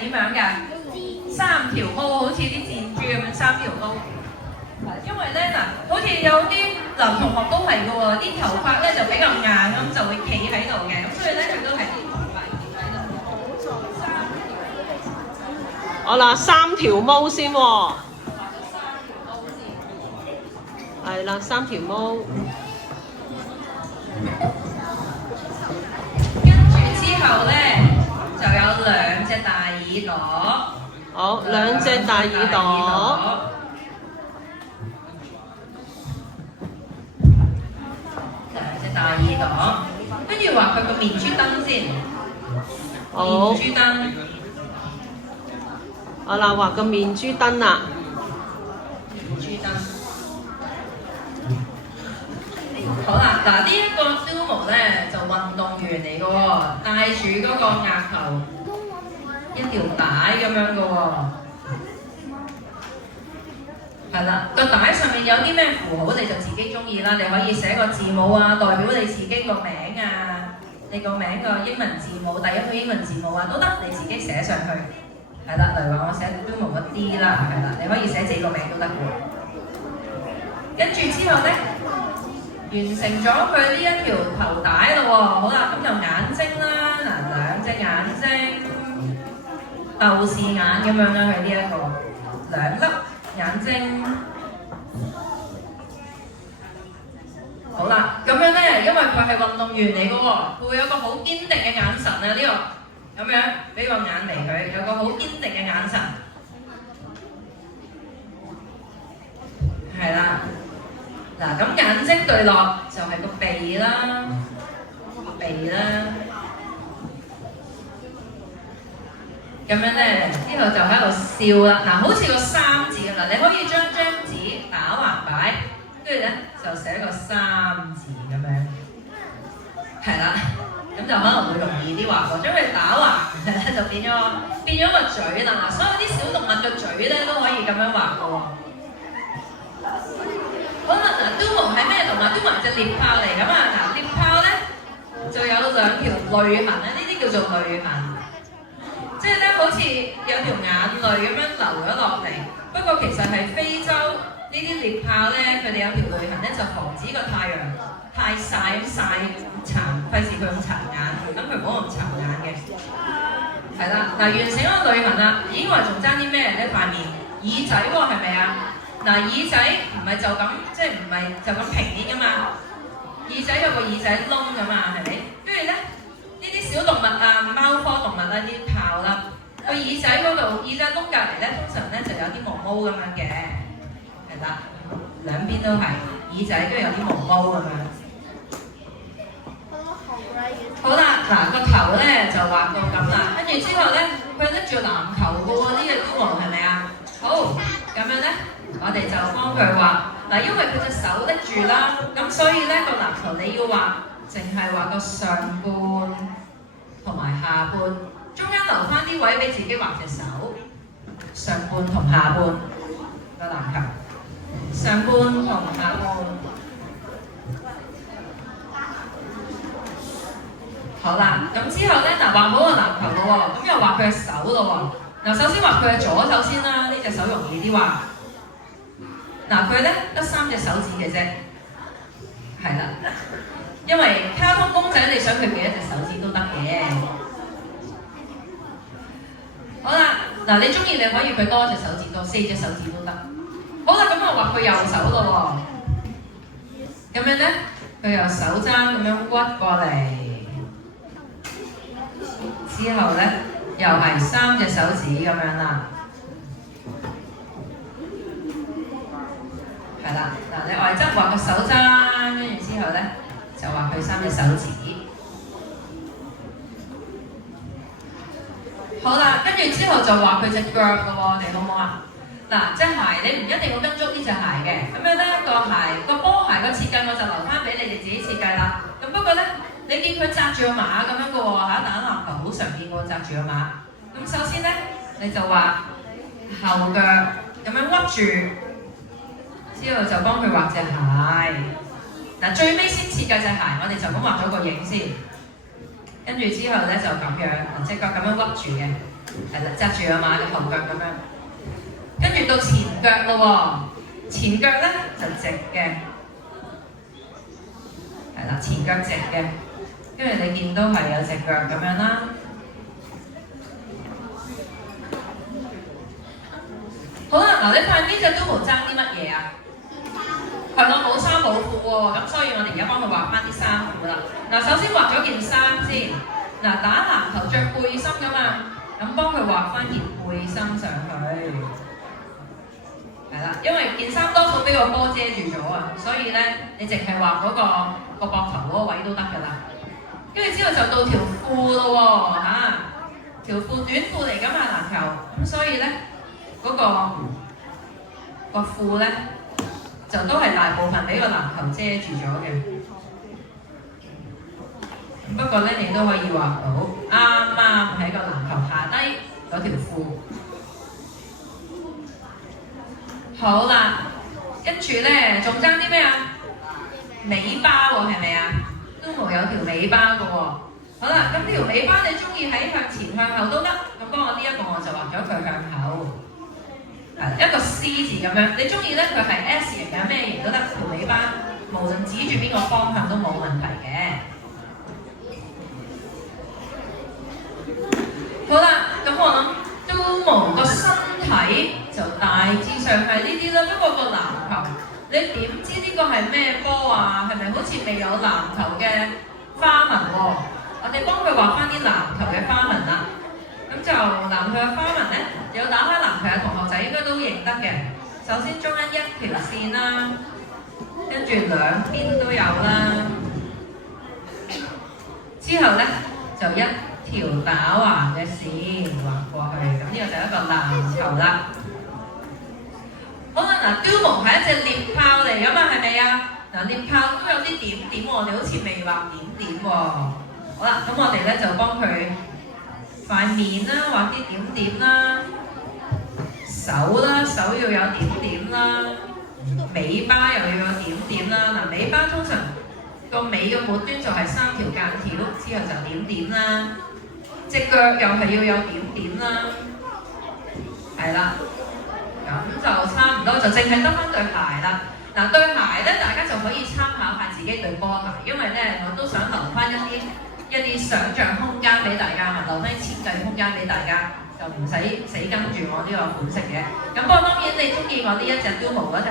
點樣㗎？三條毛好似啲箭豬咁樣，三條毛。因為咧嗱，好似有啲男同學都係嘅喎，啲頭髮咧就比較硬咁，就會企喺度嘅，咁所以咧佢都係啲頭髮企喺度。好啦，三條毛先喎。係啦，三條毛。跟住之後咧，就有兩隻大耳朵。好，兩隻大耳朵。兩隻大耳朵，跟住畫佢個面珠燈先。好。面珠燈。好啦，畫個面珠燈啦。面珠燈。好啦，嗱呢一個 Dumo 咧就運動員嚟嘅喎，帶住嗰個額頭一條帶咁樣嘅喎，係啦，個帶上面有啲咩符號你就自己中意啦，你可以寫個字母啊，代表你自己個名啊，你個名個英文字母，第一個英文字母啊都得，你自己寫上去，係啦，例如話我寫 Dumo 個 D 啦，係啦，你可以寫自己個名都得嘅喎，跟住之後咧。完成咗佢呢一條頭帶咯喎，好啦，咁就眼睛啦，嗱兩隻眼睛，豆視眼咁樣啦，佢呢一個兩粒眼睛，好啦，咁樣咧，因為佢係運動員嚟嘅喎，佢會有個好堅定嘅眼神啊，呢個咁樣俾個眼眉佢，有個好堅定嘅眼神，係啦。嗱，咁眼睛對落就係個鼻啦，鼻啦。咁樣咧，之後就喺度笑啦。嗱，好似個三字咁啦，你可以將張紙打橫擺，跟住咧就寫個三字咁樣。係啦，咁就可能會容易啲畫喎。將佢打橫就變咗個嘴啦。嗱，所有啲小動物嘅嘴咧都可以咁樣畫嘅喎。好啦，嗱，Dumo 係咩動物？Dumo係隻獵豹嚟㗎嘛。嗱，獵豹咧就有兩條淚痕咧，呢啲叫做淚痕，即係咧好似有條眼淚咁樣流咗落嚟。不過其實係非洲呢啲獵豹咧，佢哋有條淚痕咧，就防止個太陽太曬咁曬殘，費事佢咁殘眼，等佢唔好咁殘眼嘅。係啦，嗱，完成咗個淚痕啦，咦，我仲爭啲咩呢？塊面耳仔喎，係咪啊？嗱，耳仔唔係就咁，即係唔係就咁平啲㗎嘛？耳仔有個耳仔窿㗎嘛，係咪？跟住咧，呢啲小動物啊，貓科動物啦，啲豹啦，個耳仔嗰度，耳仔窿隔離咧，通常咧就有啲毛毛咁樣嘅，係啦，兩邊都係耳仔，跟住有啲毛毛咁樣。好啦，嗱個頭咧就畫到咁啦，跟住之後咧，佢拎住籃球嘅喎，呢個 Dumo係咪啊？好，咁樣咧。我哋就幫佢畫嗱，因為佢隻手拎住啦，咁所以咧個籃球你要畫，淨係畫個上半同埋下半，中間留翻啲位俾自己畫隻手，上半同下半個籃球，上半同下半。好啦，咁之後咧嗱畫好個籃球咯喎，咁又畫佢隻手咯喎，嗱首先畫佢嘅左手先啦，呢隻手容易啲畫。嗱佢咧得3隻手指嘅啫，係啦，因為卡通公仔你想佢幾多隻手指都得嘅。好啦，嗱你中意你可以佢多隻手指多4隻手指都得。好啦，咁我畫佢右手咯喎，咁樣咧佢由手踭咁樣屈過嚟，之後咧又係3隻手指咁樣啦。係啦，嗱你外側畫個手踭，跟住之後咧就畫佢3隻手指。好啦，跟住之後就畫佢隻腳嘅喎，你好唔好啊？嗱，隻鞋你唔一定要跟足呢隻鞋嘅，咁樣咧個波鞋個設計我就留翻俾你哋自己設計啦。咁不過咧，你見佢紮住個馬咁樣嘅喎嚇，打籃球好常見喎，紮住個馬。咁首先咧，你就畫後腳咁樣屈住。之後就幫佢畫隻鞋，嗱最尾先設計隻鞋，我哋就咁畫咗個影先，跟住之後咧就咁樣，隻腳咁樣屈住嘅，係啦，紮住啊嘛嘅後腳咁樣。跟住到前腳咯喎，前腳咧就直嘅，係啦，前腳直嘅，跟住你見到係有隻腳咁樣啦。好啦，嗱你塊面隻都冇爭啲乜嘢啊？係我冇衫冇褲喎，咁所以我哋而家幫佢畫翻啲衫褲啦。嗱，首先畫咗件衫先，嗱打籃球着背心㗎嘛，咁幫佢畫翻件背心上去。係啦，因為件衫多數俾個波遮住咗啊，所以咧你淨係畫嗰個膊頭嗰個位都得㗎啦。跟住之後就到條褲咯喎嚇，條褲短褲嚟㗎嘛籃球，咁所以咧嗰個褲咧就都係大部分俾個籃球遮住咗嘅。不過咧你都可以畫到啱啱喺個籃球下低嗰條褲。好啦，跟住咧仲爭啲咩啊？尾巴喎，係咪啊？都冇有條尾巴嘅喎。好啦，咁條尾巴你中意喺向前向後都得，咁幫我呢一個我就畫咗佢向後，係一個 C 字咁樣。你中意咧佢係 S 型嘅咩型都得，條尾巴無論指住邊個方向都冇問題嘅。好啦，咁我諗都冇個身體就大致上係呢啲啦。不過個籃球，你點知呢個係咩波啊？係咪好似未有籃球嘅花紋喎？我哋幫佢畫翻啲籃球嘅花紋啦。咁就籃球嘅花紋咧，有打開籃球嘅同學仔應該都認得嘅。首先中間一條線啦，跟住兩邊都有啦。之後咧就一條打橫嘅線畫過去，咁呢個就係一個籃球啦。好啦，嗱，Domo係一隻獵豹嚟㗎嘛，係咪啊？嗱，獵豹都有啲點點喎，我哋好似未畫點點喎。好啦，咁我哋咧就幫佢塊面啦，畫啲點點啦，手啦，手要有點點啦，尾巴又要有點點啦。嗱，尾巴通常個尾嘅末端就係三條間條，之後就點點啦。隻腳又係要有點點啦，係啦，咁就差唔多，就淨係得翻對鞋啦。嗱，對鞋咧，大家就可以參考下自己對波鞋，因為咧我都想留翻一啲想像空間俾大家嘛，留翻設計空間俾大家，就唔使死跟住我呢個款式嘅。咁不過當然你中意我呢一隻 Domo 嗰隻。